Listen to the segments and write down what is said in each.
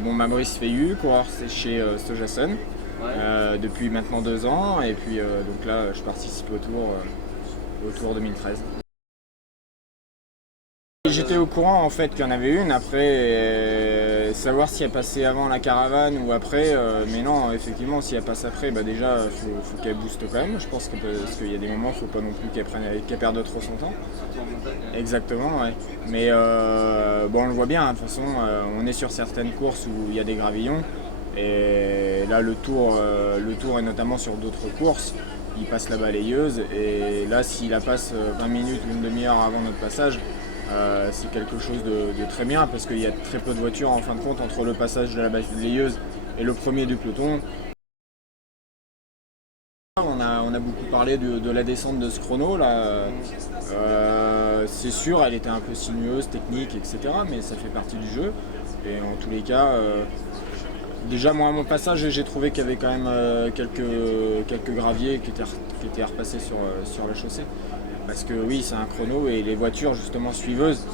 Bon, Maurice Feillu, coureur chez Sojasun, depuis maintenant 2 ans, et puis donc là je participe au Tour 2013. J'étais au courant en fait qu'il y en avait une, après savoir si elle passait avant la caravane ou après, mais non, effectivement si elle passe après, bah déjà faut qu'elle booste quand même, je pense que, parce qu'il y a des moments, faut pas non plus qu'elle perde trop son temps. Exactement, ouais. Mais bon, on le voit bien, hein, de toute façon, on est sur certaines courses où il y a des gravillons, et là le tour est notamment sur d'autres courses, il passe la balayeuse, et là s'il la passe 20 minutes, une demi-heure avant notre passage, c'est quelque chose de très bien, parce qu'il y a très peu de voitures en fin de compte entre le passage de la balayeuse et le premier du peloton. On a beaucoup parlé de la descente de ce chrono là. C'est sûr, elle était un peu sinueuse, technique, etc. Mais ça fait partie du jeu. Et en tous les cas, déjà moi à mon passage, j'ai trouvé qu'il y avait quand même quelques graviers qui étaient repassés sur la chaussée. Parce que oui, c'est un chrono et les voitures justement suiveuses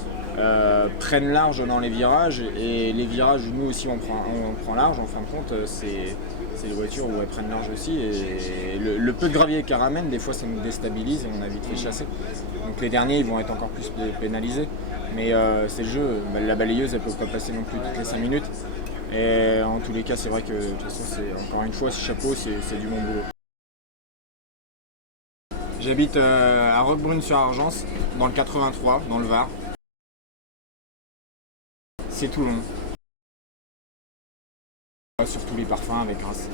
prennent large dans les virages, et les virages, nous aussi on prend large. En fin de compte, c'est les voitures où elles prennent large aussi, et le peu de gravier qu'elles ramènent, des fois ça nous déstabilise et on a vite fait chasser. Donc les derniers ils vont être encore plus pénalisés, mais c'est le jeu. La balayeuse elle peut pas passer non plus toutes les 5 minutes, et en tous les cas c'est vrai que de toute façon, c'est encore une fois, ce chapeau, c'est du bon boulot. J'habite à Roquebrune-sur-Argence, dans le 83, dans le Var. C'est Toulon. Surtout les parfums avec Grasse.